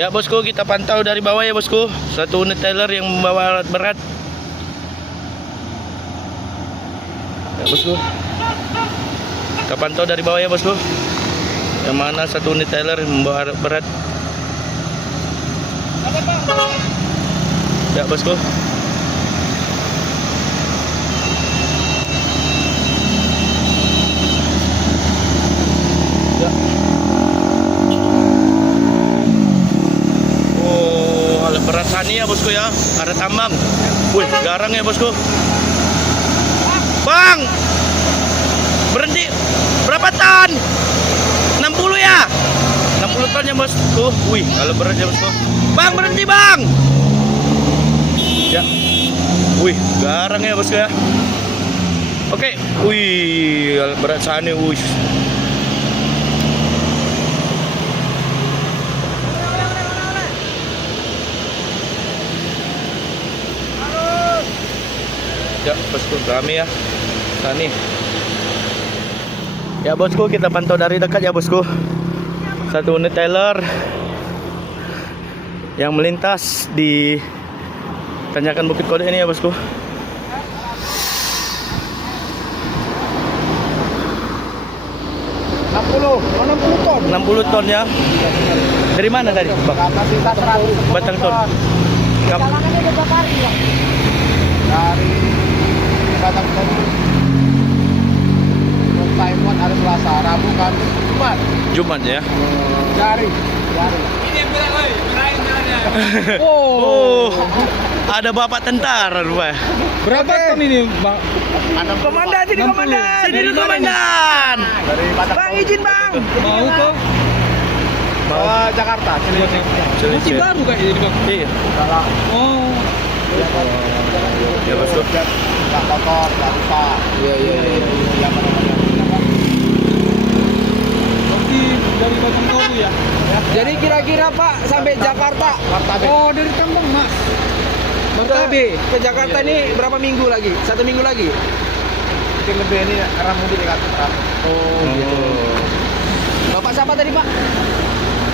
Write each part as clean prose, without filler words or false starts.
Ya bosku, kita pantau dari bawah ya bosku. Satu unit trailer yang membawa alat berat. Ya bosku, kita pantau dari bawah ya bosku. Yang mana satu unit trailer yang membawa alat berat. Ya bosku. Ya. Oh, alat berat Sani ya bosku ya. Ada tambang. Wih, garang ya bosku. Bang, berhenti. Berapa ton? 60 ya? 60 ton ya bosku. Wih, alat berat ya bosku. Bang, berhenti bang. Ya. Wih, garang ya bosku ya. Oke. Wih, alat berat Sani. Wih. Ya bosku, kami ya Sani. Ya bosku, kita pantau dari dekat ya bosku. Satu unit trailer yang melintas di tanjakan Bukit Kode ini ya bosku. Enam puluh ton. 60 ton ya. Dari mana tadi bang? Batang ton. Jalanannya udah bakar ya. Dari Batang ton. Taiwan hari Selasa, Rabu, Kamis, Jumat. Jumat ya. Dari. Ini yang bilang, oi, meraih. Oh, ada bapak tentara rupanya. Berapa ton ini, Bang? Komandan, sini komandan. Sini dulu komandan. Dari Batang Bang, izin bang. Mau kok? Bawa Jakarta, Masih baru kayak ini, Bang. Iya. Oh. Ya bosku. Enggak kotor, enggak rusak. Iya. Yang mana-mana. Dari Batang Toru ya? Jadi kira-kira Pak sampai Jakarta. Martabe. Oh, dari Tambang Mas. Martabe ke Jakarta ini berapa minggu lagi? 1 minggu lagi? Mungkin lebih ini arah mudik ya kan. Oh, gitu. Bapak siapa tadi Pak?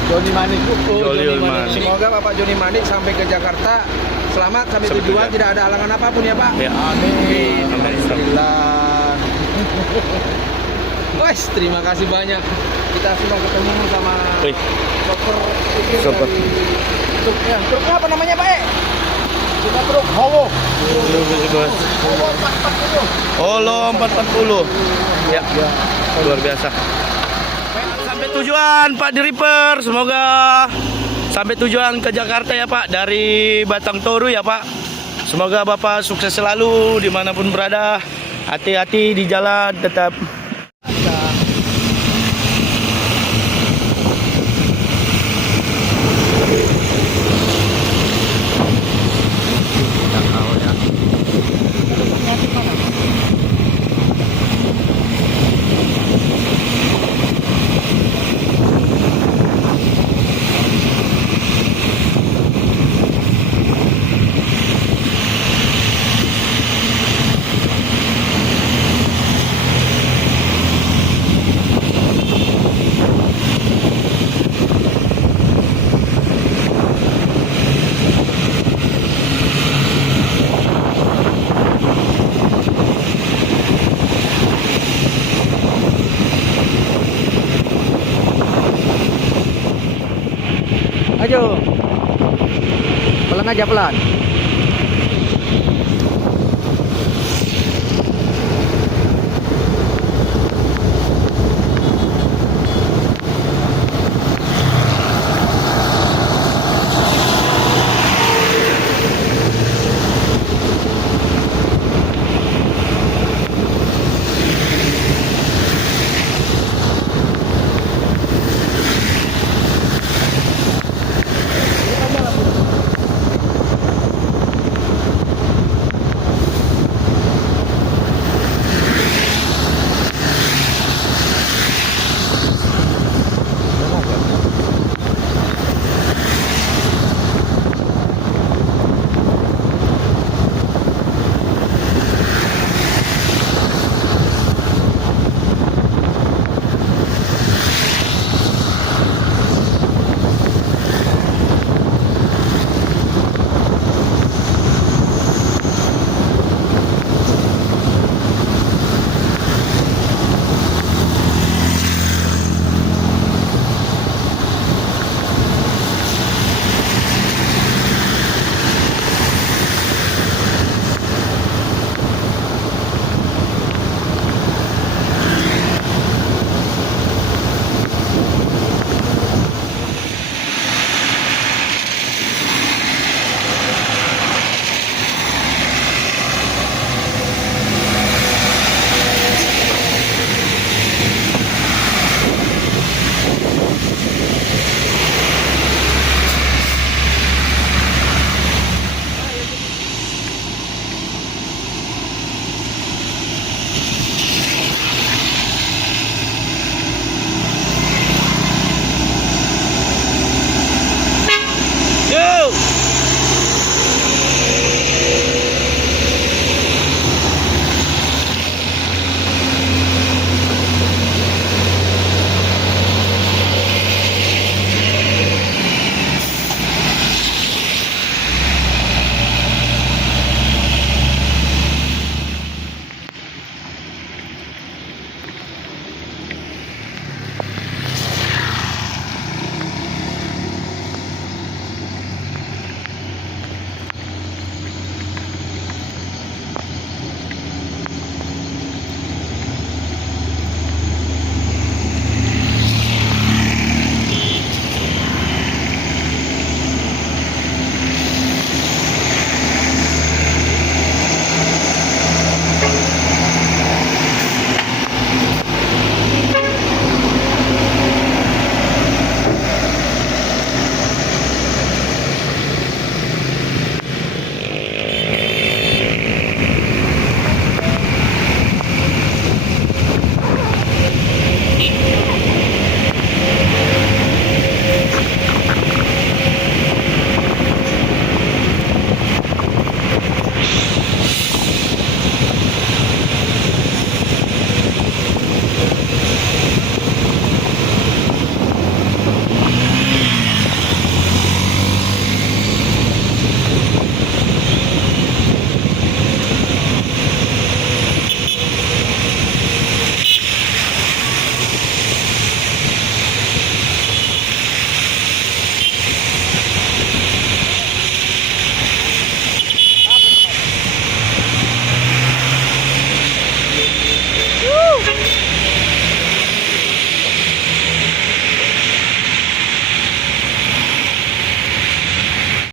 Joni Manik. Joni Manik. Semoga Bapak Joni Manik sampai ke Jakarta selamat sampai Sampai tujuan, tujuan. tidak ada halangan apapun ya Pak. Ya. Amin. Amin. Alhamdulillah. Wes, terima kasih banyak. Kita sudah ketemu sama Wih, sopir itu Sopir. dari truknya. Truknya apa namanya Pak? Kita truk Howo. Howo 440. Ya, luar biasa. Sampai tujuan Pak Diriper. Semoga sampai tujuan ke Jakarta ya Pak. Dari Batang Toru ya Pak. Semoga Bapak sukses selalu dimanapun berada. Hati-hati di jalan, tetap. Ayo. Pelan aja pelan.